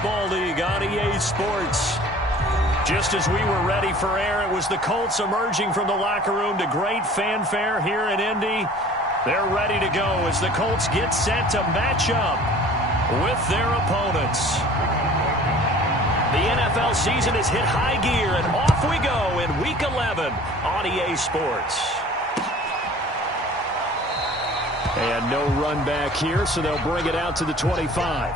Football League on EA Sports. Just as we were ready for air, it was the Colts emerging from the locker room to great fanfare here in Indy. They're ready to go as the Colts get set to match up with their opponents. The NFL season has hit high gear, and off we go in Week 11 on EA Sports. And no run back here, so they'll bring it out to the 25.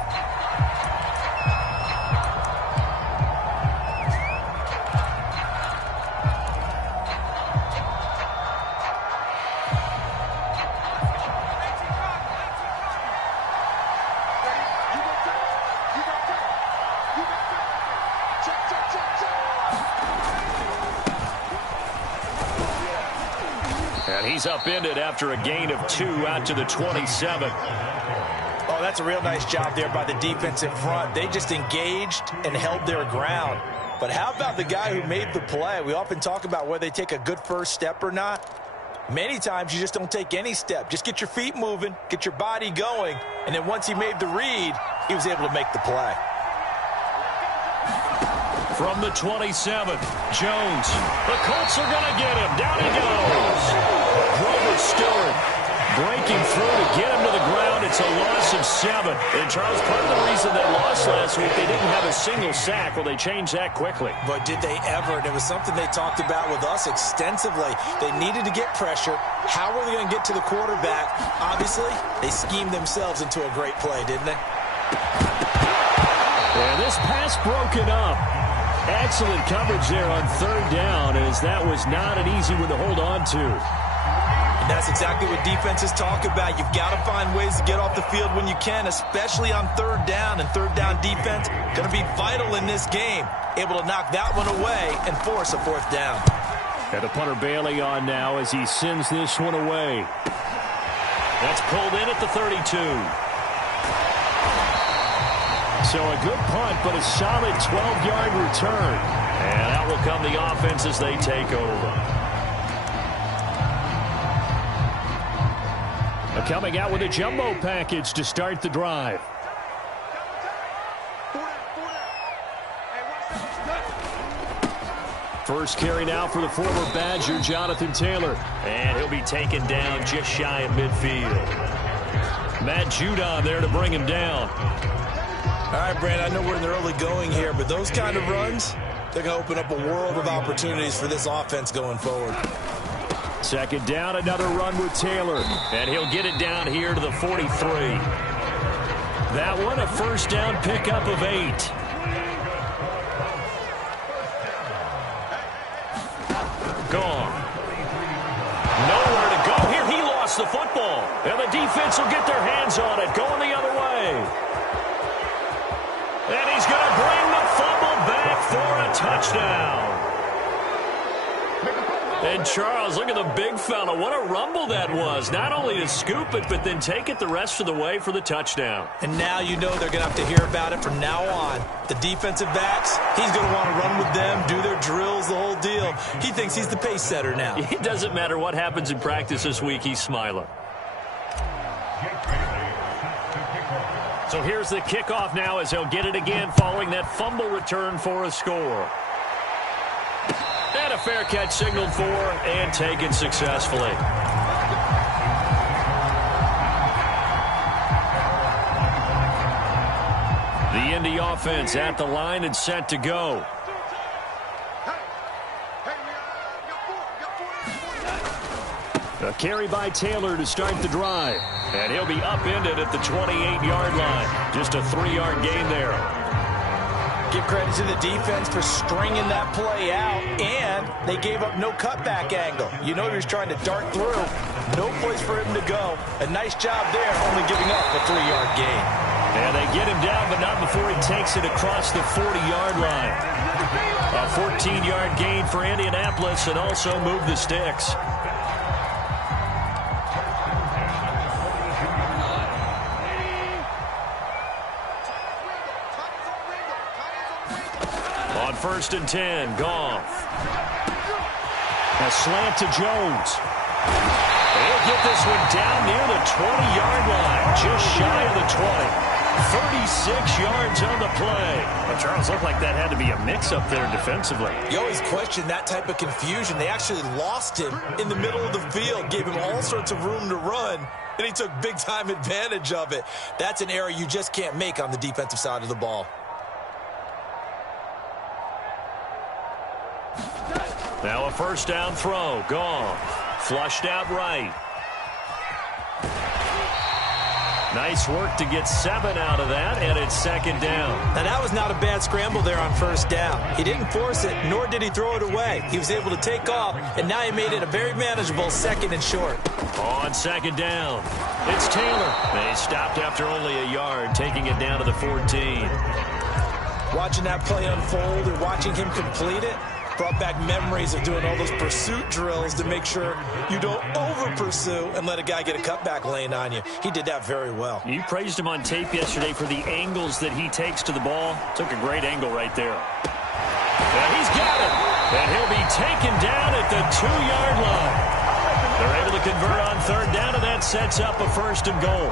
And he's upended after a gain of 2 out to the 27. Oh, that's a real nice job there by the defensive front. They just engaged and held their ground. But how about the guy who made the play? We often talk about whether they take a good first step or not. Many times you just don't take any step. Just get your feet moving, get your body going, and then once he made the read, he was able to make the play. From the 27, Jones. The Colts are going to get him. Down he goes. Grover Stewart breaking through to get him to the ground. It's a loss of 7. And, Charles, part of the reason they lost last week, they didn't have a single sack. Well, they changed that quickly. But did they ever? And it was something they talked about with us extensively. They needed to get pressure. How were they going to get to the quarterback? Obviously, they schemed themselves into a great play, didn't they? And this pass broken up. Excellent coverage there on 3rd down, as that was not an easy one to hold on to. And that's exactly what defenses talk about. You've got to find ways to get off the field when you can, especially on 3rd down. And 3rd down defense going to be vital in this game. Able to knock that one away and force a 4th down. And the punter Bailey on now as he sends this one away. That's pulled in at the 32. So a good punt, but a solid 12-yard return. And out will come the offense as they take over. Coming out with a jumbo package to start the drive. First carry now for the former Badger, Jonathan Taylor. And he'll be taken down just shy of midfield. Matt Judon there to bring him down. All right, Brandon, I know we're in the early going here, but those kind of runs, they're going to open up a world of opportunities for this offense going forward. Second down, another run with Taylor. And he'll get it down here to the 43. That one, a first down pickup of 8. Gone. Nowhere to go here. He lost the football. And the defense will get their hands on it, going the other way. And he's going to bring the fumble back for a touchdown. And, Charles, look at the big fella. What a rumble that was. Not only to scoop it, but then take it the rest of the way for the touchdown. And now you know they're going to have to hear about it from now on. The defensive backs, he's going to want to run with them, do their drills, the whole deal. He thinks he's the pace setter now. It doesn't matter what happens in practice this week. He's smiling. So here's the kickoff now as he'll get it again following that fumble return for a score. And a fair catch signaled for and taken successfully. The Indy offense at the line and set to go. A carry by Taylor to start the drive. And he'll be upended at the 28-yard line. Just a 3-yard gain there. Give credit to the defense for stringing that play out, and they gave up no cutback angle. You know he was trying to dart through. No place for him to go. A nice job there, only giving up a 3-yard gain. And they get him down, but not before he takes it across the 40-yard line. A 14-yard gain for Indianapolis and also move the sticks. On 1st and 10, Goff. A slant to Jones. He'll get this one down near the 20-yard line, just shy of the 20. 36 yards on the play. Well, Charles, looked like that had to be a mix-up there defensively. You always question that type of confusion. They actually lost him in the middle of the field, gave him all sorts of room to run, and he took big-time advantage of it. That's an error you just can't make on the defensive side of the ball. Now a first down throw. Gone. Flushed out right. Nice work to get 7 out of that, and it's second down. Now, that was not a bad scramble there on first down. He didn't force it, nor did he throw it away. He was able to take off, and now he made it a very manageable 2nd and short. On second down, it's Taylor. They stopped after only a yard, taking it down to the 14. Watching that play unfold and watching him complete it brought back memories of doing all those pursuit drills to make sure you don't over-pursue and let a guy get a cutback lane on you. He did that very well. You praised him on tape yesterday for the angles that he takes to the ball. Took a great angle right there. And he's got it. And he'll be taken down at the 2-yard line. They're able to convert on third down, and that sets up a 1st and goal.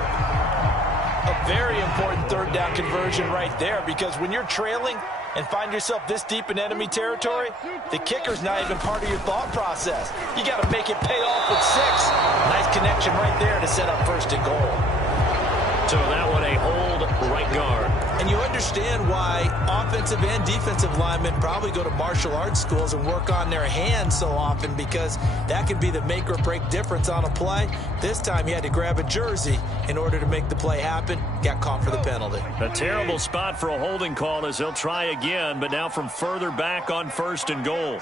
A very important third down conversion right there, because when you're trailing and find yourself this deep in enemy territory, the kicker's not even part of your thought process. You got to make it pay off with 6. Nice connection right there to set up 1st and goal. So that one a hold right guard. And you understand why offensive and defensive linemen probably go to martial arts schools and work on their hands so often, because that can be the make or break difference on a play. This time he had to grab a jersey in order to make the play happen. Got caught for the penalty. A terrible spot for a holding call as he'll try again, but now from further back on 1st and goal.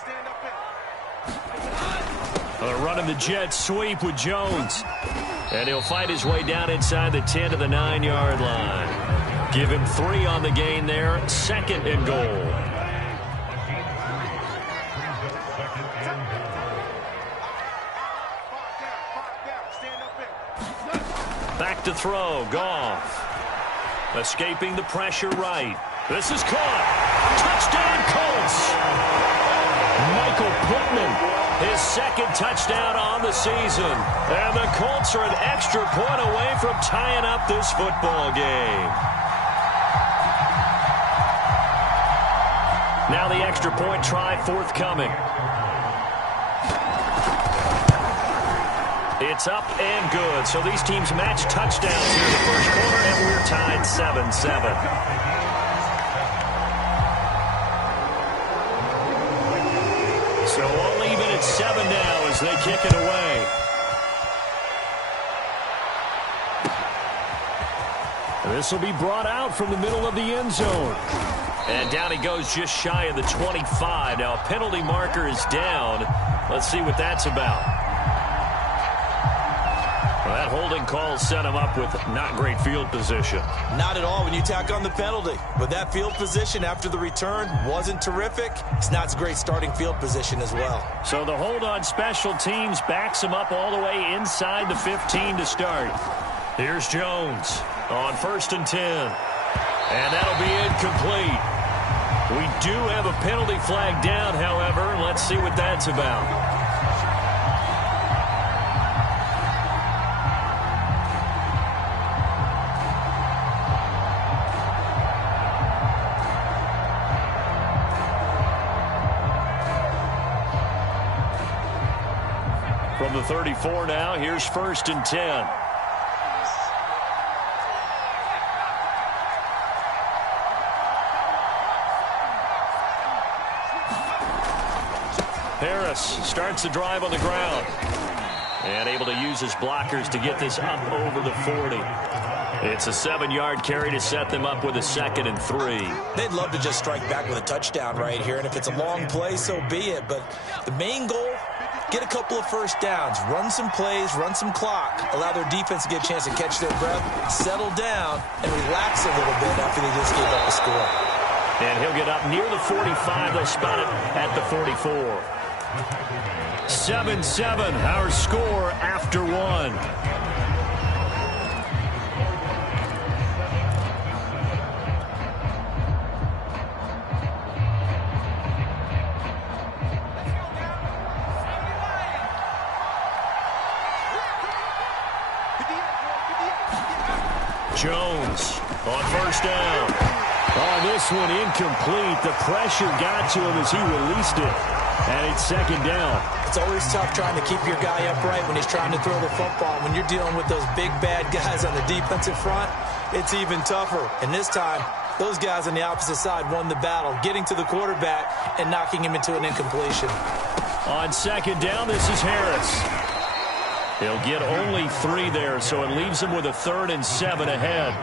Running the jet sweep with Jones. And he'll fight his way down inside the 10 to the 9-yard line. Give him 3 on the gain there. 2nd and goal. Back to throw. Goff. Escaping the pressure right. This is caught. Touchdown Colts. Michael Pittman. His 2nd touchdown on the season. And the Colts are an extra point away from tying up this football game. Now the extra point try forthcoming. It's up and good. So these teams match touchdowns here in the first quarter, and we're tied 7-7. So all even at 7 now as they kick it away. This will be brought out from the middle of the end zone. And down he goes just shy of the 25. Now a penalty marker is down. Let's see what that's about. Well, that holding call set him up with not great field position. Not at all when you tack on the penalty. But that field position after the return wasn't terrific. It's not a great starting field position as well. So the hold on special teams backs him up all the way inside the 15 to start. Here's Jones on 1st and 10. And that'll be incomplete. We do have a penalty flag down, however. Let's see what that's about. From the 34 now, here's 1st and 10. Harris starts the drive on the ground. And able to use his blockers to get this up over the 40. It's a 7-yard carry to set them up with a 2nd and 3. They'd love to just strike back with a touchdown right here. And if it's a long play, so be it. But the main goal, get a couple of first downs, run some plays, run some clock, allow their defense to get a chance to catch their breath, settle down, and relax a little bit after they just gave up a score. And he'll get up near the 45. They'll spot it at the 44. 7-7, our score after 1. Jones On first down. Oh, this one incomplete. The pressure got to him as he released it. And it's second down. It's always tough trying to keep your guy upright when he's trying to throw the football. When you're dealing with those big, bad guys on the defensive front, it's even tougher. And this time, those guys on the opposite side won the battle, getting to the quarterback and knocking him into an incompletion. On second down, this is Harris. He'll get only 3 there, so it leaves him with a 3rd and 7 ahead.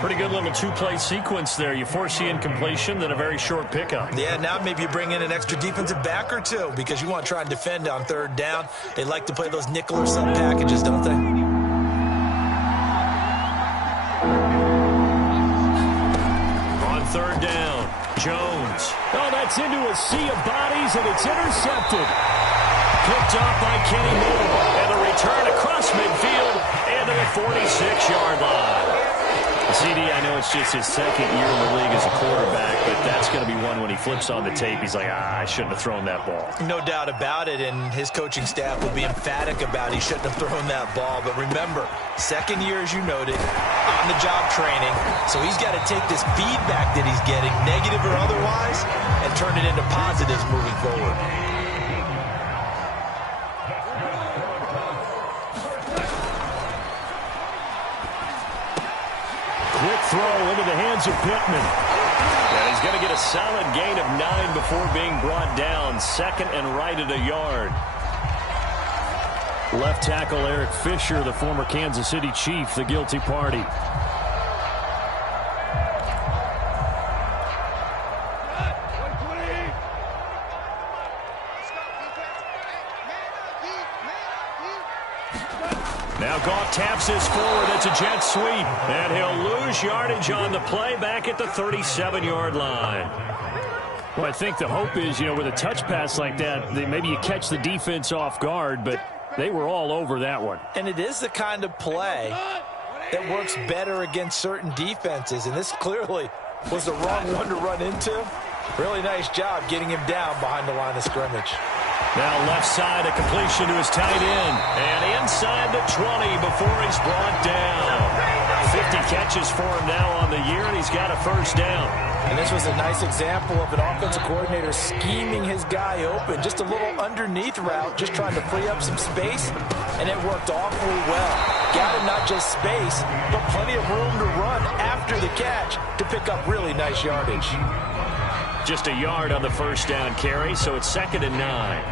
Pretty good little 2-play sequence there. You force the incompletion, then a very short pickup. Yeah, now maybe you bring in an extra defensive back or 2 because you want to try and defend on 3rd down. They like to play those nickel or sub packages, don't they? On 3rd down, Jones. Oh, that's into a sea of bodies, and it's intercepted. Picked off by Kenny Moore. And the return across midfield into the 46-yard line. CD, I know it's just his 2nd year in the league as a quarterback, but that's going to be one when he flips on the tape. He's like, I shouldn't have thrown that ball. No doubt about it, and his coaching staff will be emphatic about he shouldn't have thrown that ball. But remember, 2nd year, as you noted, on-the-job training. So he's got to take this feedback that he's getting, negative or otherwise, and turn it into positives moving forward. Quick throw into the hands of Pittman. And he's going to get a solid gain of 9 before being brought down. 2nd and right at a yard. Left tackle Eric Fisher, the former Kansas City Chief, the guilty party. Now Goff taps this forward. It's a jet sweep. And he'll lose yardage on the play back at the 37-yard line. Well, I think the hope is, with a touch pass like that, maybe you catch the defense off guard, but they were all over that one. And it is the kind of play that works better against certain defenses, and this clearly was the wrong one to run into. Really nice job getting him down behind the line of scrimmage. Now left side, a completion to his tight end. And inside the 20 before he's brought down. 50 catches for him now on the year, and he's got a first down. And this was a nice example of an offensive coordinator scheming his guy open. Just a little underneath route, just trying to free up some space, and it worked awfully well. Got him not just space, but plenty of room to run after the catch to pick up really nice yardage. Just a yard on the first down carry, so it's 2nd and 9.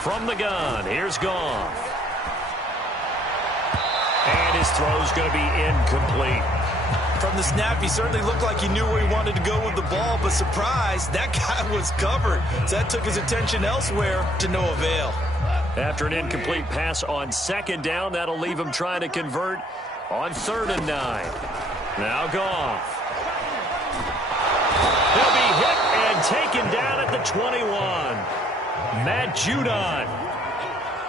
From the gun, here's Goff. And his throw's going to be incomplete. From the snap, he certainly looked like he knew where he wanted to go with the ball, but surprise, that guy was covered. So that took his attention elsewhere to no avail. After an incomplete pass on 2nd down, that'll leave him trying to convert on 3rd and 9. Now Goff. He'll be hit and taken down at the 21. Matt Judon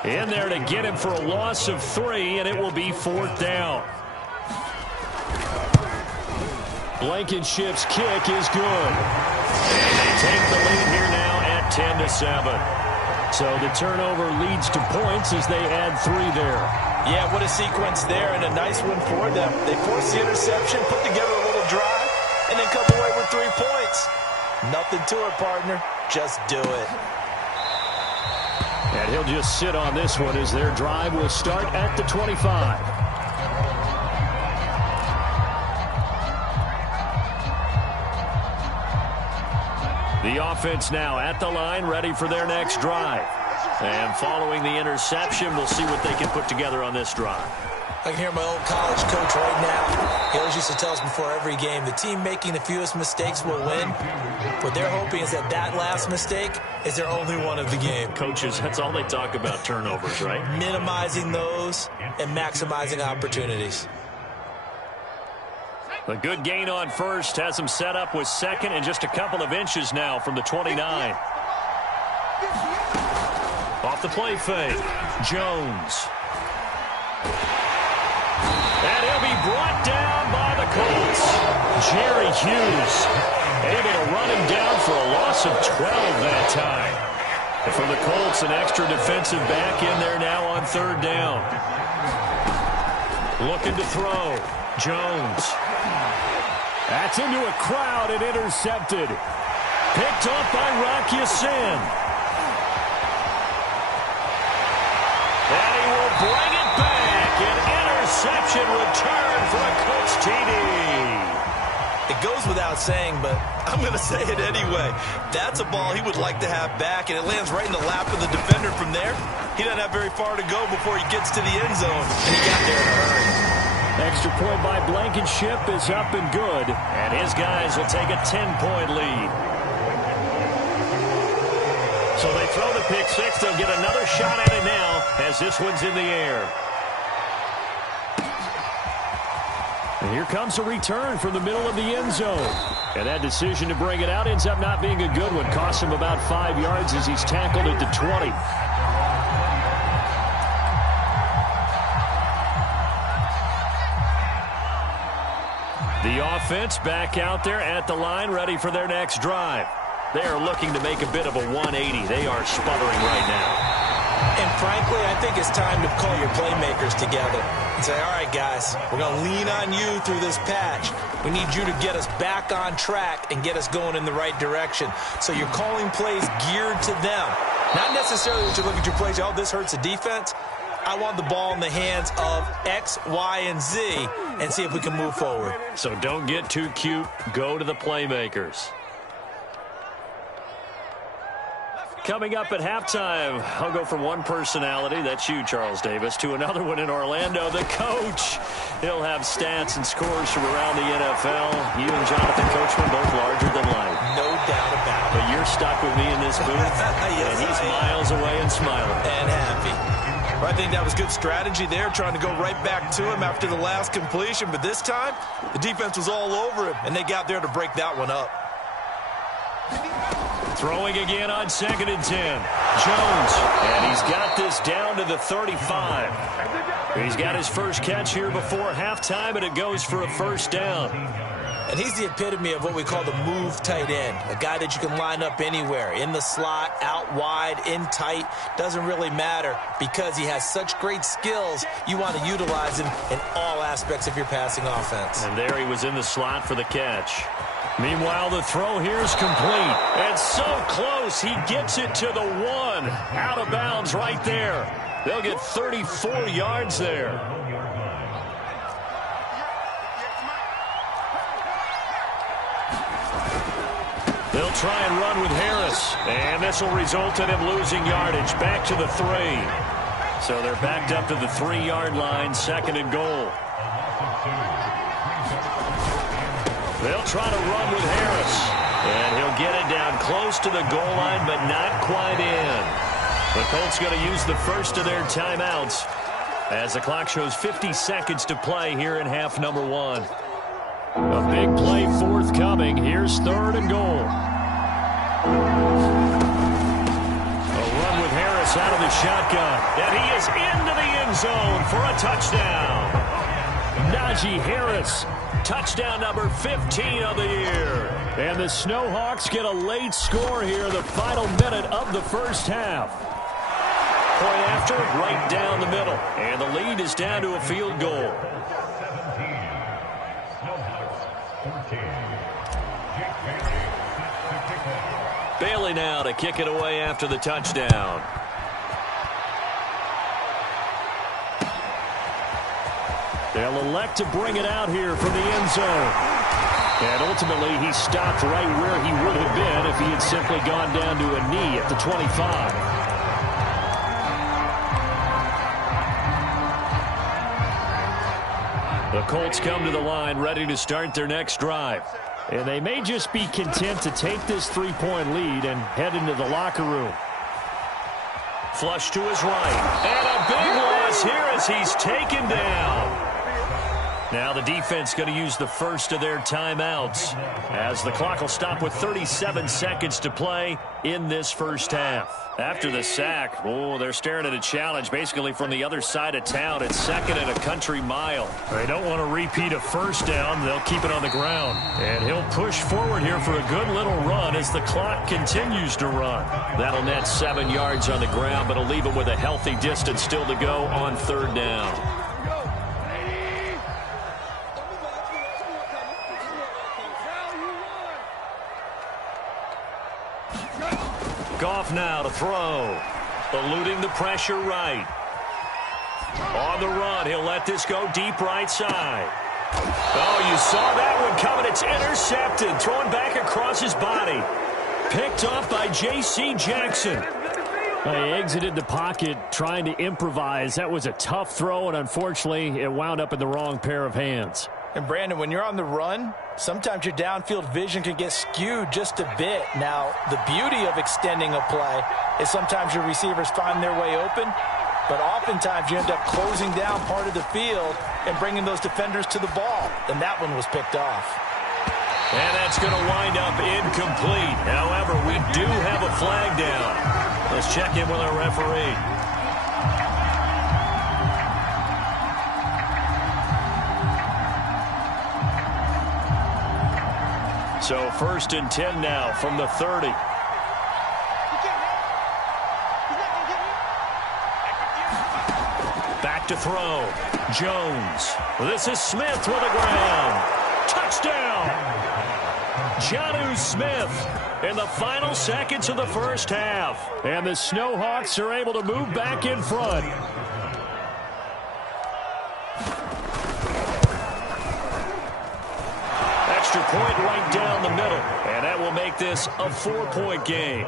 in there to get him for a loss of 3, and it will be 4th down. Blankenship's kick is good. And they take the lead here now at 10-7. So the turnover leads to points as they add 3 there. Yeah, what a sequence there, and a nice one for them. They force the interception, put together a little drive, and then come away with 3 points. Nothing to it, partner. Just do it. And he'll just sit on this one as their drive will start at the 25. The offense now at the line, ready for their next drive. And following the interception, we'll see what they can put together on this drive. I can hear my old college coach right now. He always used to tell us before every game, the team making the fewest mistakes will win. What they're hoping is that that last mistake is their only one of the game. Coaches, that's all they talk about, turnovers, right? Minimizing those and maximizing opportunities. A good gain on first has him set up with 2nd and just a couple of inches now from the 29. Off the play fake, Jones. And he'll be brought down by the Colts. Jerry Hughes able to run him down for a loss of 12 that time. For the Colts, an extra defensive back in there now on third down. Looking to throw. Jones. That's into a crowd and intercepted. Picked off by Rock Ya-Sin. And he will bring it back. An interception return for a Colts TD. It goes without saying, but I'm going to say it anyway. That's a ball he would like to have back, and it lands right in the lap of the defender from there. He doesn't have very far to go before he gets to the end zone, and he got there in a hurry. Extra point by Blankenship is up and good, and his guys will take a 10-point lead. So they throw the pick six. They'll get another shot at it now as this one's in the air. And here comes a return from the middle of the end zone. And that decision to bring it out ends up not being a good one. Costs him about 5 yards as he's tackled at the 20. The offense back out there at the line, ready for their next drive. They are looking to make a bit of a 180. They are sputtering right now. And frankly, I think it's time to call your playmakers together and say, all right, guys, we're going to lean on you through this patch. We need you to get us back on track and get us going in the right direction. So you're calling plays geared to them. Not necessarily that you look at your plays, oh, this hurts the defense. I want the ball in the hands of X, Y, and Z and see if we can move forward. So don't get too cute. Go to the playmakers. Coming up at halftime, I'll go from one personality, that's you, Charles Davis, to another one in Orlando, the coach. He'll have stats and scores from around the NFL. You and Jonathan Coachman both larger than life. No doubt about it. But you're stuck with me in this booth, yes, and he's miles away and smiling. And happy. I think that was good strategy there, trying to go right back to him after the last completion. But this time, the defense was all over him, and they got there to break that one up. Throwing again on 2nd and 10. Jones, and he's got this down to the 35. He's got his first catch here before halftime, and it goes for a first down. And he's the epitome of what we call the move tight end, a guy that you can line up anywhere, in the slot, out wide, in tight, doesn't really matter because he has such great skills. You want to utilize him in all aspects of your passing offense. And there he was in the slot for the catch. Meanwhile, the throw here is complete. And so close, he gets it to the 1. Out of bounds right there. They'll get 34 yards there. They'll try and run with Harris. And this will result in him losing yardage. Back to the 3. So they're backed up to the 3-yard line, 2nd and goal. They'll try to run with Harris. And he'll get it down close to the goal line, but not quite in. The Colts going to use the first of their timeouts as the clock shows 50 seconds to play here in half number 1. A big play forthcoming. Here's 3rd and goal. A run with Harris out of the shotgun. And he is into the end zone for a touchdown. Najee Harris. Touchdown number 15 of the year. And the Snowhawks get a late score here, the final minute of the first half. Point after, right down the middle. And the lead is down to a field goal. Bailey now to kick it away after the touchdown. They'll elect to bring it out here from the end zone. And ultimately, he stopped right where he would have been if he had simply gone down to a knee at the 25. The Colts come to the line ready to start their next drive. And they may just be content to take this 3-point lead and head into the locker room. Flush to his right. And a big loss here as he's taken down. Now the defense going to use the first of their timeouts as the clock will stop with 37 seconds to play in this first half. After the sack, they're staring at a challenge basically from the other side of town. It's 2nd and a country mile. They don't want to repeat a first down. They'll keep it on the ground. And he'll push forward here for a good little run as the clock continues to run. That'll net 7 yards on the ground, but it'll leave him with a healthy distance still to go on 3rd down. Goff now to throw. Eluding the pressure right. On the run, he'll let this go deep right side. Oh, you saw that one coming. It's intercepted. Thrown back across his body. Picked off by J.C. Jackson. He exited the pocket trying to improvise. That was a tough throw, and unfortunately, it wound up in the wrong pair of hands. And, Brandon, when you're on the run, sometimes your downfield vision can get skewed just a bit. Now, the beauty of extending a play is sometimes your receivers find their way open, but oftentimes you end up closing down part of the field and bringing those defenders to the ball. And that one was picked off. And that's going to wind up incomplete. However, we do have a flag down. Let's check in with our referee. So 1st and 10 now from the 30. Back to throw. Jones. This is Smith with the ground. Touchdown. Jonnu Smith in the final seconds of the first half. And the Snowhawks are able to move back in front. Extra point right down the middle. And that will make this a 4-point game.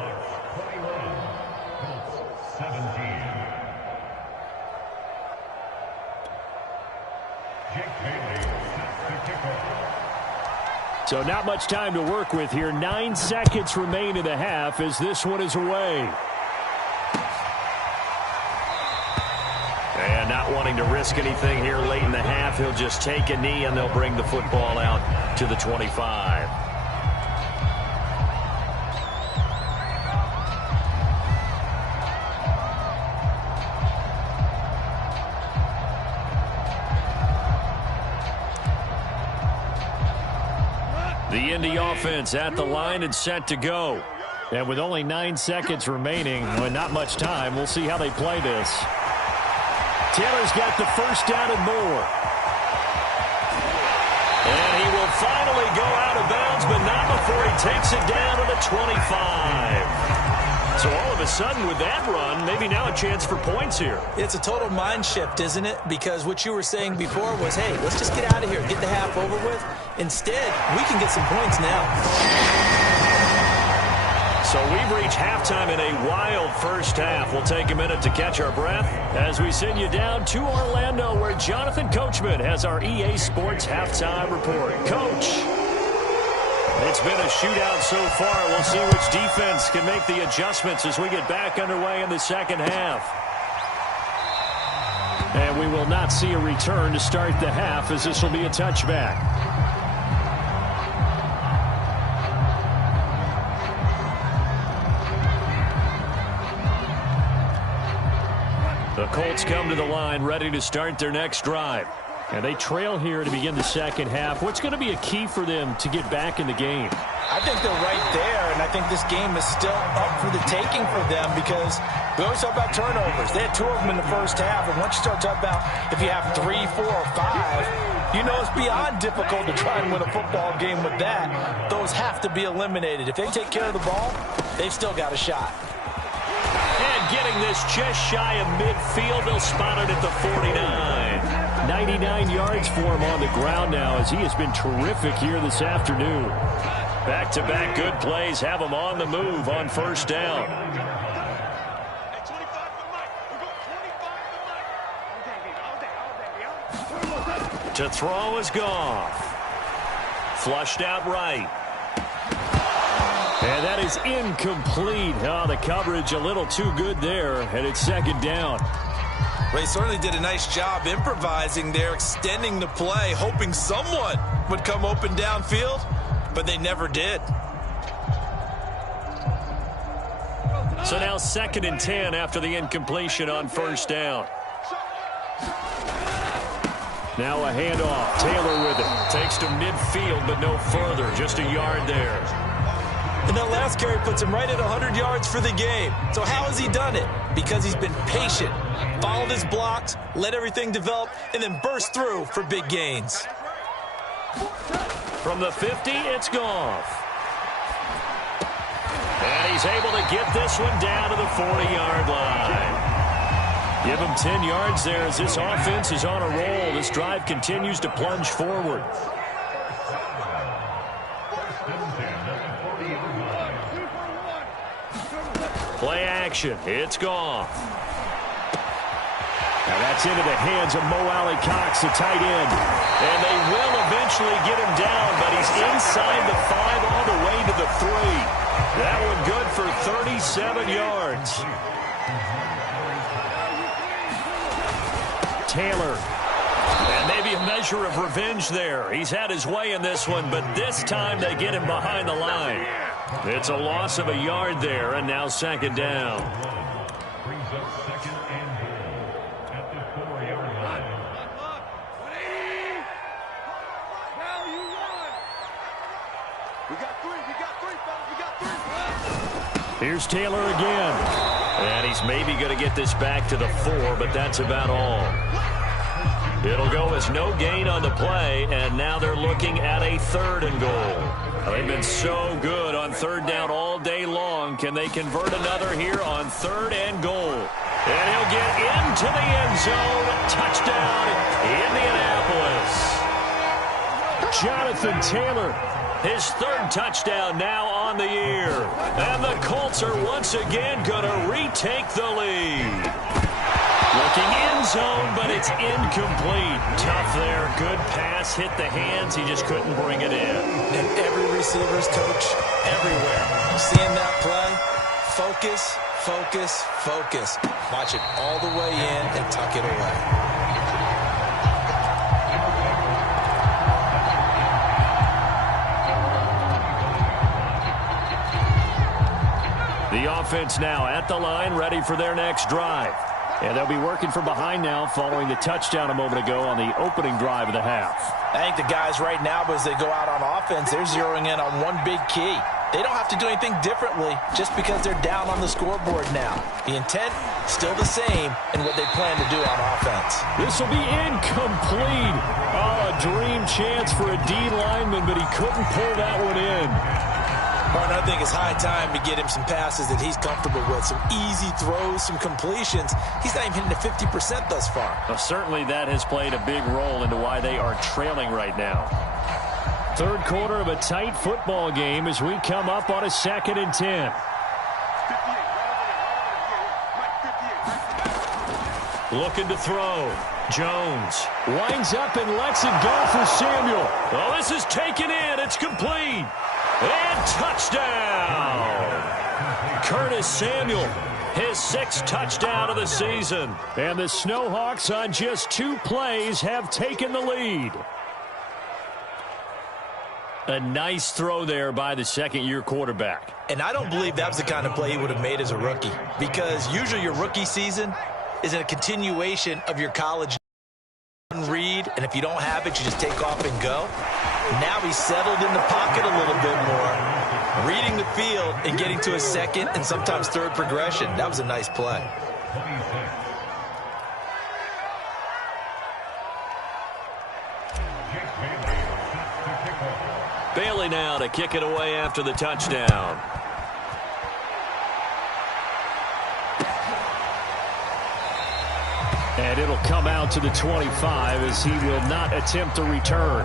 So not much time to work with here. 9 seconds remain in the half as this one is away. And not wanting to risk anything here late in the half, he'll just take a knee and they'll bring the football out to the 25. The Indy offense at the line and set to go. And with only 9 seconds remaining, and not much time, we'll see how they play this. Taylor's got the first down and more. And he will finally go out of bounds, but not before he takes it down to the 25. So all of a sudden with that run, maybe now a chance for points here. It's a total mind shift, isn't it? Because what you were saying before was, hey, let's just get out of here, get the half over with. Instead, we can get some points now. So we've reached halftime in a wild first half. We'll take a minute to catch our breath as we send you down to Orlando, where Jonathan Coachman has our EA Sports halftime report. Coach, it's been a shootout so far. We'll see which defense can make the adjustments as we get back underway in the second half. And we will not see a return to start the half, as this will be a touchback. The Colts come to the line ready to start their next drive. And they trail here to begin the second half. What's going to be a key for them to get back in the game? I think they're right there, and I think this game is still up for the taking for them because we always talk about turnovers. They had 2 of them in the first half, and once you start talking about if you have 3, 4, or 5, you know it's beyond difficult to try and win a football game with that. Those have to be eliminated. If they take care of the ball, they've still got a shot. And getting this just shy of midfield, they'll spot it at the 49. 99 yards for him on the ground now, as he has been terrific here this afternoon. Back-to-back good plays have him on the move on first down. To throw is Goff. Flushed out right. And that is incomplete. Oh, the coverage a little too good there, and it's second down. Well, he certainly did a nice job improvising there, extending the play, hoping someone would come open downfield, but they never did. So now 2nd and 10 after the incompletion on 1st down. Now a handoff. Taylor with it. Takes to midfield, but no further. Just a yard there. And that last carry puts him right at 100 yards for the game. So how has he done it? Because he's been patient, followed his blocks, let everything develop, and then burst through for big gains. From the 50, it's Goff. And he's able to get this one down to the 40-yard line. Give him 10 yards there as this offense is on a roll. This drive continues to plunge forward. Play action. It's Goff. Now that's into the hands of Mo Alley Cox, the tight end. And they will eventually get him down, but he's inside the 5 all the way to the 3. That one good for 37 yards. Taylor. And maybe a measure of revenge there. He's had his way in this one, but this time they get him behind the line. It's a loss of a yard there, and now 2nd down. Brings up 2nd and goal at the 4-yard line. Here's Taylor again. And he's maybe going to get this back to the 4, but that's about all. It'll go as no gain on the play, and now they're looking at a 3rd and goal. They've been so good on 3rd down all day long. Can they convert another here on 3rd and goal? And he'll get into the end zone. Touchdown, Indianapolis. Jonathan Taylor, his 3rd touchdown now on the year. And the Colts are once again going to retake the lead. Looking end zone, but it's incomplete. Tough there. Good pass. Hit the hands. He just couldn't bring it in. And every receiver's coach everywhere. Seeing that play, focus, focus, focus. Watch it all the way in and tuck it away. The offense now at the line, ready for their next drive. And they'll be working from behind now following the touchdown a moment ago on the opening drive of the half. I think the guys right now, as they go out on offense, they're zeroing in on one big key. They don't have to do anything differently just because they're down on the scoreboard now. The intent, still the same in what they plan to do on offense. This will be incomplete. Oh, a dream chance for a D lineman, but he couldn't pull that one in. I think it's high time to get him some passes that he's comfortable with, some easy throws, some completions. He's not even hitting the 50% thus far. Well, certainly that has played a big role into why they are trailing right now. 3rd quarter of a tight football game as we come up on a 2nd and 10. Looking to throw. Jones winds up and lets it go for Samuel. Oh, this is taken in. It's complete. And touchdown! Curtis Samuel, his 6th touchdown of the season. And the Snowhawks on just 2 plays have taken the lead. A nice throw there by the 2nd-year quarterback. And I don't believe that was the kind of play he would have made as a rookie, because usually your rookie season is a continuation of your college read, and if you don't have it, you just take off and go. Now he's settled in the pocket a little bit more, reading the field and getting to a 2nd and sometimes 3rd progression. That was a nice play. Bailey now to kick it away after the touchdown. And it'll come out to the 25 as he will not attempt a return.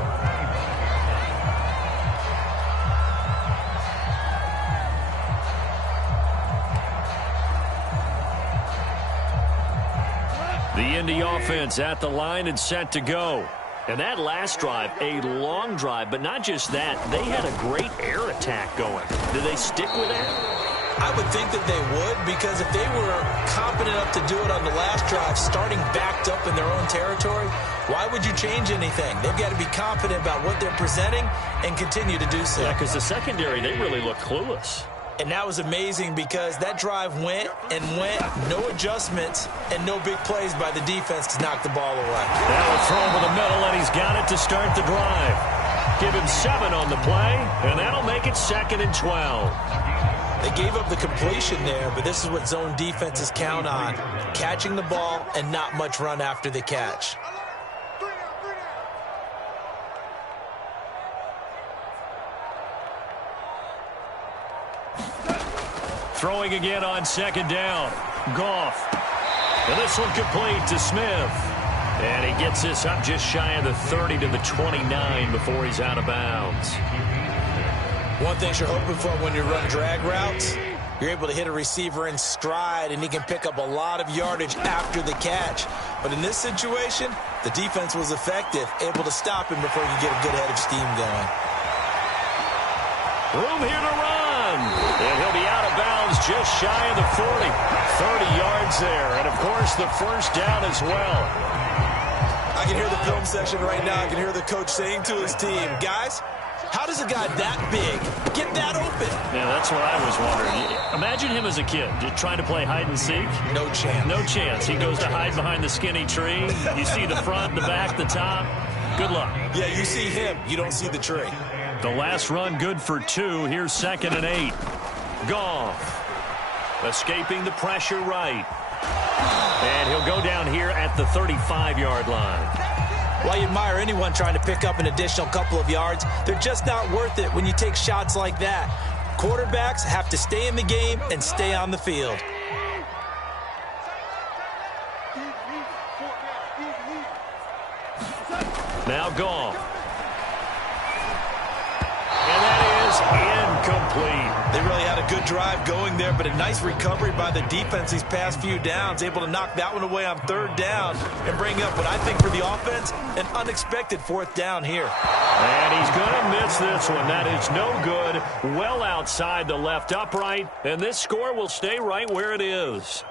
The Indy offense at the line and set to go. And that last drive, a long drive, but not just that. They had a great air attack going. Do they stick with that? I would think that they would, because if they were confident enough to do it on the last drive, starting backed up in their own territory, why would you change anything? They've got to be confident about what they're presenting and continue to do so. Yeah, because the secondary, they really look clueless. And that was amazing because that drive went and went, no adjustments and no big plays by the defense to knock the ball away. That will throw over the middle, and he's got it to start the drive. Give him 7 on the play, and that'll make it 2nd and 12. They gave up the completion there, but this is what zone defenses count on, catching the ball and not much run after the catch. Throwing again on 2nd down. Goff. And this one complete to Smith. And he gets this up just shy of the 30 to the 29 before he's out of bounds. One thing you're hoping for when you run drag routes, you're able to hit a receiver in stride, and he can pick up a lot of yardage after the catch. But in this situation, the defense was effective, able to stop him before he could get a good head of steam going. Room here to run. And he'll be out of bounds just shy of the 40. 30 yards there. And, of course, the first down as well. I can hear the film session right now. I can hear the coach saying to his team, guys, how does a guy that big get that open? Yeah, that's what I was wondering. Imagine him as a kid, just trying to play hide and seek. No chance. No chance. He goes to hide behind the skinny tree. You see the front, the back, the top. Good luck. Yeah, you see him. You don't see the tree. The last run good for 2. Here's 2nd and 8. Goff. Escaping the pressure right. And he'll go down here at the 35-yard line. While you admire anyone trying to pick up an additional couple of yards, they're just not worth it when you take shots like that. Quarterbacks have to stay in the game and stay on the field. Now Goff. And that is incomplete. They really had a good drive going there, but a nice recovery by the defense these past few downs, able to knock that one away on 3rd down and bring up what I think for the offense, an unexpected 4th down here. And he's going to miss this one. That is no good. Well outside the left upright, and this score will stay right where it is.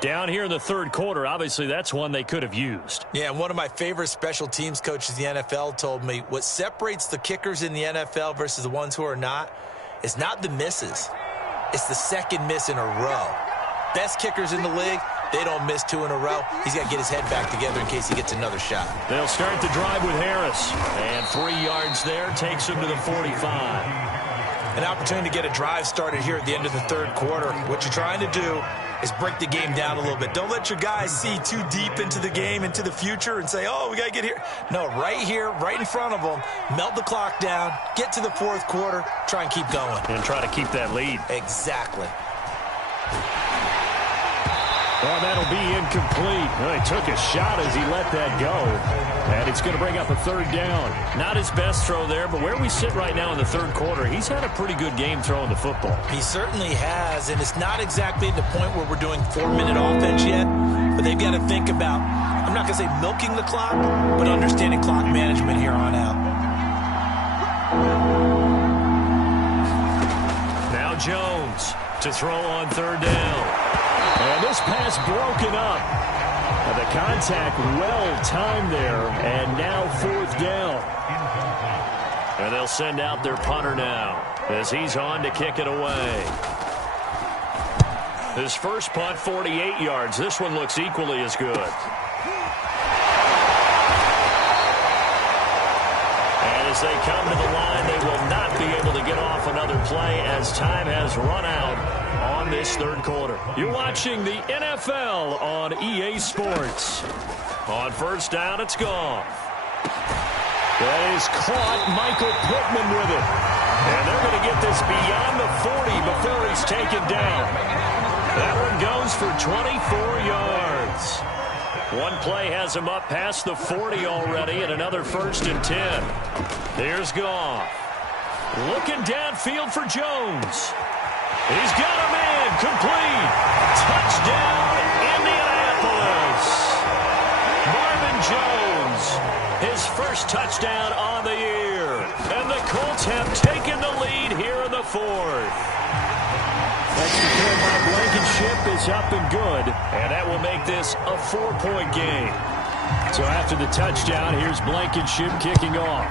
Down here in the 3rd quarter, obviously that's one they could have used. Yeah, and one of my favorite special teams coaches in the NFL told me what separates the kickers in the NFL versus the ones who are not is not the misses. It's the 2nd miss in a row. Best kickers in the league, they don't miss 2 in a row. He's got to get his head back together in case he gets another shot. They'll start the drive with Harris. And 3 yards there takes him to the 45. An opportunity to get a drive started here at the end of the 3rd quarter. What you're trying to do is break the game down a little bit. Don't let your guys see too deep into the game, into the future, and say, oh, we got to get here. No, right here, right in front of them, melt the clock down, get to the 4th quarter, try and keep going. And try to keep that lead. Exactly. Well, that'll be incomplete. Well, he took a shot as he let that go. And it's going to bring up a 3rd down. Not his best throw there, but where we sit right now in the 3rd quarter, he's had a pretty good game throwing the football. He certainly has, and it's not exactly the point where we're doing 4-minute offense yet, but they've got to think about, I'm not going to say milking the clock, but understanding clock management here on out. Now Jones to throw on 3rd down. And this pass broken up. And the contact well timed there. And now 4th down. And they'll send out their punter now as he's on to kick it away. His first punt, 48 yards. This one looks equally as good. And as they come to the line, they will not be able to get off another play as time has run out on this 3rd quarter. You're watching the NFL on EA Sports. On 1st down, it's Goff. That is caught. Michael Pittman with it. And they're going to get this beyond the 40 before he's taken down. That one goes for 24 yards. One play has him up past the 40 already, and another 1st and 10. Here's Goff. Looking downfield for Jones. He's got a man. Complete. Touchdown, Indianapolis. Marvin Jones, his first touchdown on the year. And the Colts have taken the lead here in the 4th. Extra point by Blankenship is up and good. And that will make this a 4-point game. So after the touchdown, here's Blankenship kicking off.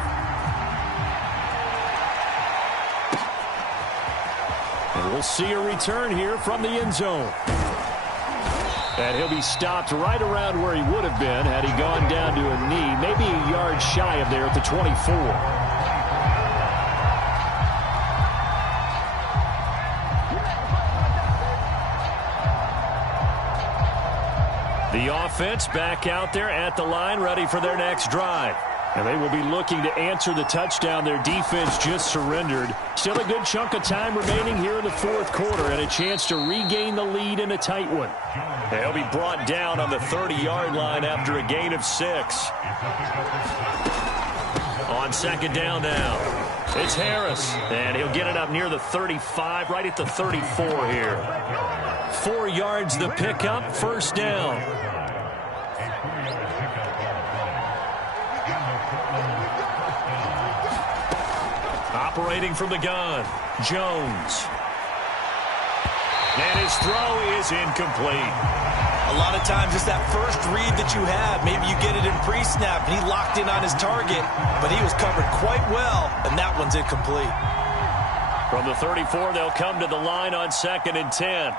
And we'll see a return here from the end zone. And he'll be stopped right around where he would have been had he gone down to a knee, maybe a yard shy of there at the 24. The offense back out there at the line, ready for their next drive. And they will be looking to answer the touchdown their defense just surrendered. Still a good chunk of time remaining here in the fourth quarter and a chance to regain the lead in a tight one. They'll be brought down on the 30-yard line after a gain of 6. On second down now, it's Harris. And he'll get it up near the 35, right at the 34 here. 4 yards the pickup, first down. Operating from the gun, Jones. And his throw is incomplete. A lot of times it's that first read that you have. Maybe you get it in pre-snap, and he locked in on his target, but he was covered quite well, and that one's incomplete. From the 34, they'll come to the line on 2nd and 10.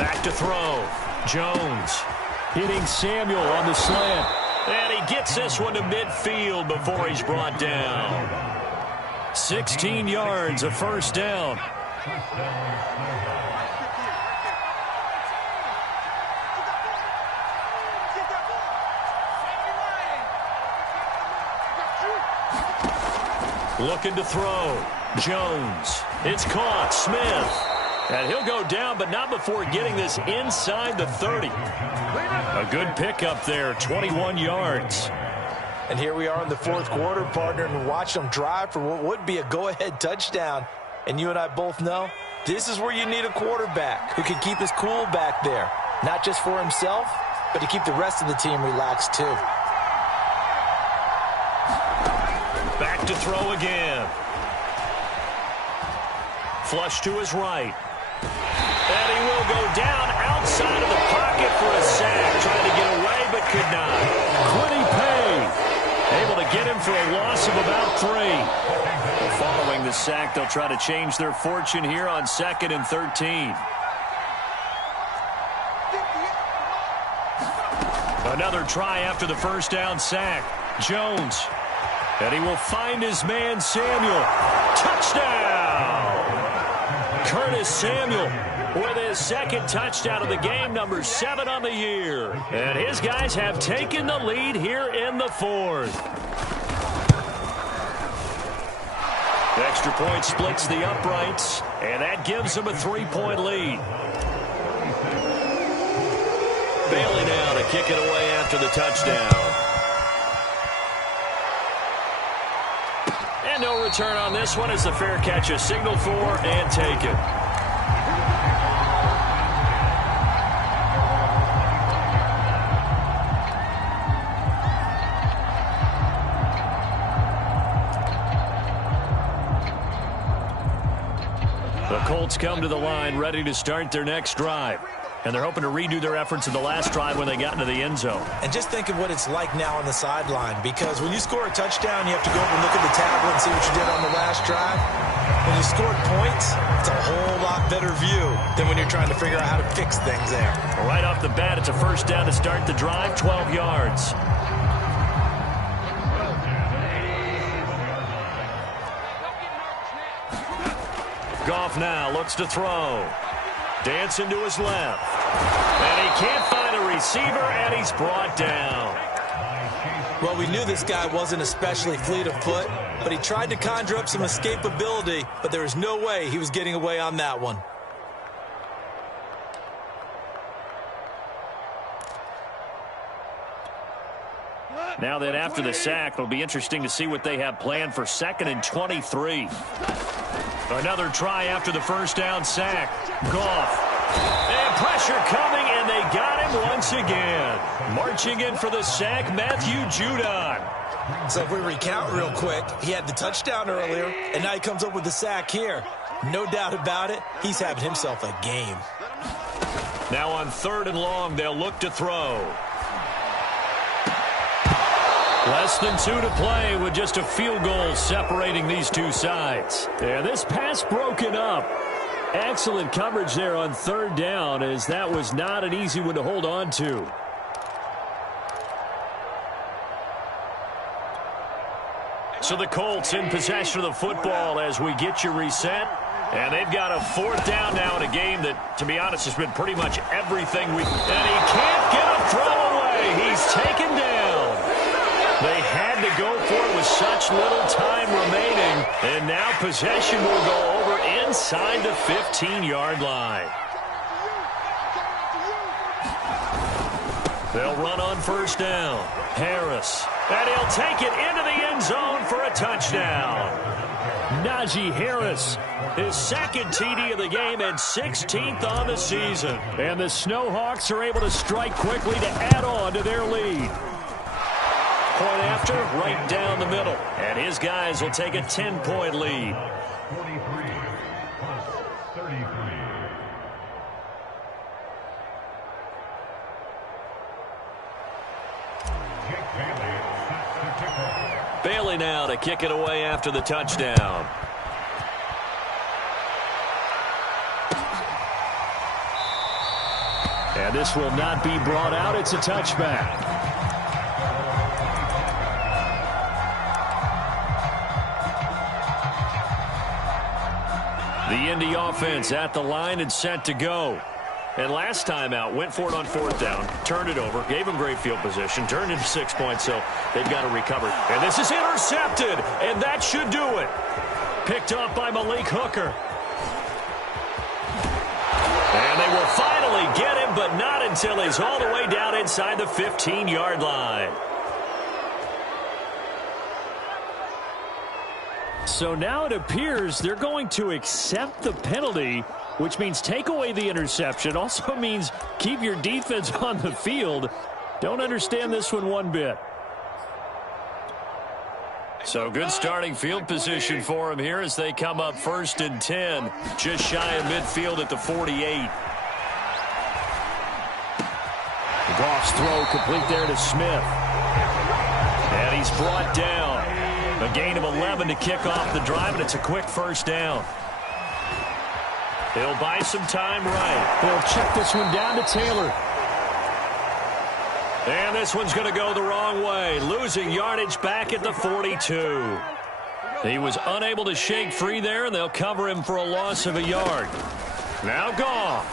Back to throw. Jones hitting Samuel on the slant. And he gets this one to midfield before he's brought down. 16 yards, a first down. Looking to throw. Jones. It's caught. Smith. And he'll go down, but not before getting this inside the 30. A good pickup there, 21 yards. And here we are in the fourth quarter, partner, and watch them drive for what would be a go-ahead touchdown. And you and I both know this is where you need a quarterback who can keep his cool back there. Not just for himself, but to keep the rest of the team relaxed too. Back to throw again. Flush to his right. And he will go down outside of the pocket for a sack. Trying to get away, but could not. Quiddy Pay able to get him for a loss of about 3. Well, following the sack, they'll try to change their fortune here on 2nd and 13. Another try after the first down sack. Jones. And he will find his man, Samuel. Touchdown! Curtis Samuel with his second touchdown of the game, number 7 on the year. And his guys have taken the lead here in the fourth. The extra point splits the uprights, and that gives them a 3-point lead. Bailey now to kick it away after the touchdown. And no return on this one as the fair catch is signaled for and taken. The Colts come to the line ready to start their next drive. And they're hoping to redo their efforts in the last drive when they got into the end zone. And just think of what it's like now on the sideline, because when you score a touchdown, you have to go over and look at the tablet and see what you did on the last drive. When you scored points, it's a whole lot better view than when you're trying to figure out how to fix things there. Right off the bat, it's a first down to start the drive, 12 yards. Goff now looks to throw. Dancing to his left. And he can't find a receiver, and he's brought down. Well, we knew this guy wasn't especially fleet of foot, but he tried to conjure up some escapability, but there was no way he was getting away on that one. Now that after the sack, it'll be interesting to see what they have planned for 2nd and 23. Another try after the first down sack. Goff. And pressure coming, and they got him once again. Marching in for the sack, Matthew Judon. So if we recount real quick, he had the touchdown earlier, and now he comes up with the sack here. No doubt about it, he's having himself a game. Now on 3rd and long, they'll look to throw. Less than 2 to play with just a field goal separating these two sides. Yeah, this pass broken up. Excellent coverage there on 3rd down, as that was not an easy one to hold on to. So the Colts in possession of the football as we get you reset. And they've got a 4th down now in a game that, to be honest, has been pretty much everything we... And he can't get a throw away. He's taken down. They had to go for it with such little time remaining. And now possession will go over inside the 15-yard line. They'll run on 1st down. Harris. And he'll take it into the end zone for a touchdown. Najee Harris, his 2nd TD of the game and 16th on the season. And the Snowhawks are able to strike quickly to add on to their lead. Point after, right down the middle. And his guys will take a 10-point lead. 43 plus 33. Bailey now to kick it away after the touchdown. And this will not be brought out. It's a touchback. The Indy offense at the line and set to go. And last time out, went for it on 4th down, turned it over, gave them great field position, turned into 6 points, so they've got to recover. And this is intercepted, and that should do it. Picked off by Malik Hooker. And they will finally get him, but not until he's all the way down inside the 15-yard line. So now it appears they're going to accept the penalty, which means take away the interception. Also means keep your defense on the field. Don't understand this one bit. So good starting field position for him here as they come up 1st and 10. Just shy of midfield at the 48. Goff's throw complete there to Smith. And he's brought down. A gain of 11 to kick off the drive, and it's a quick 1st down. They'll buy some time right. They'll check this one down to Taylor. And this one's going to go the wrong way. Losing yardage back at the 42. He was unable to shake free there, and they'll cover him for a loss of a yard. Now Goff.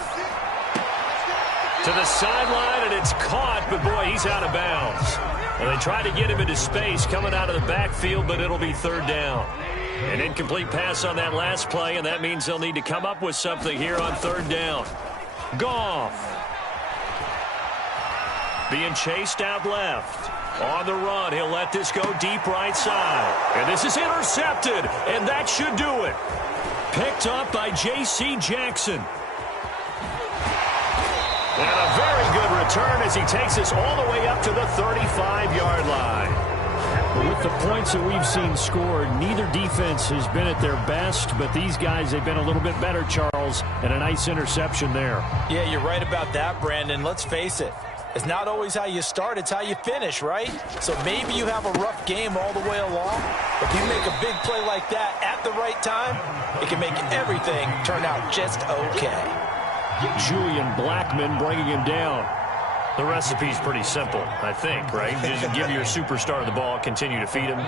To the sideline, and it's caught, but boy, he's out of bounds. And they try to get him into space coming out of the backfield, but it'll be 3rd down. An incomplete pass on that last play, and that means they'll need to come up with something here on 3rd down. Goff. Being chased out left. On the run, he'll let this go deep right side. And this is intercepted, and that should do it. Picked up by J.C. Jackson. And a very good return as he takes us all the way up to the 35-yard line. With the points that we've seen scored, neither defense has been at their best, but these guys have been a little bit better, Charles, and a nice interception there. Yeah, you're right about that, Brandon. Let's face it. It's not always how you start, it's how you finish, right? So maybe you have a rough game all the way along, but if you make a big play like that at the right time, it can make everything turn out just okay. Julian Blackmon bringing him down. The recipe's pretty simple, I think, right? Just give your superstar the ball, continue to feed him.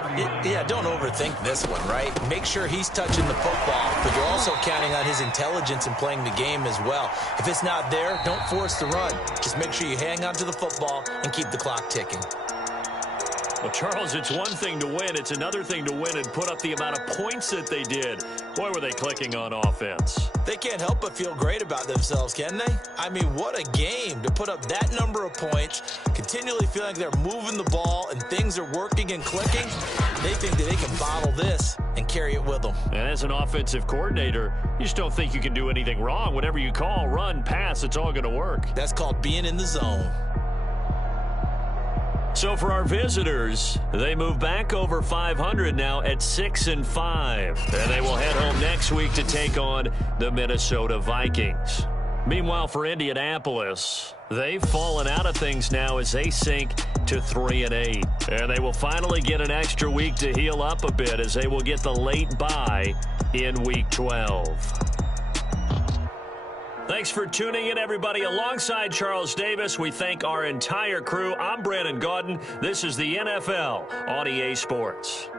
Yeah, don't overthink this one, right? Make sure he's touching the football, but you're also counting on his intelligence in playing the game as well. If it's not there, don't force the run. Just make sure you hang on to the football and keep the clock ticking. Well, Charles, it's one thing to win. It's another thing to win and put up the amount of points that they did. Boy, were they clicking on offense. They can't help but feel great about themselves, can they? I mean, what a game to put up that number of points, continually feeling like they're moving the ball and things are working and clicking. They think that they can bottle this and carry it with them. And as an offensive coordinator, you just don't think you can do anything wrong. Whatever you call, run, pass, it's all going to work. That's called being in the zone. So for our visitors, they move back over 500 now at 6-5. And they will head home next week to take on the Minnesota Vikings. Meanwhile, for Indianapolis, they've fallen out of things now as they sink to 3-8. And they will finally get an extra week to heal up a bit as they will get the late bye in Week 12. Thanks for tuning in, everybody. Alongside Charles Davis, we thank our entire crew. I'm Brandon Gaudin. This is the NFL on EA Sports.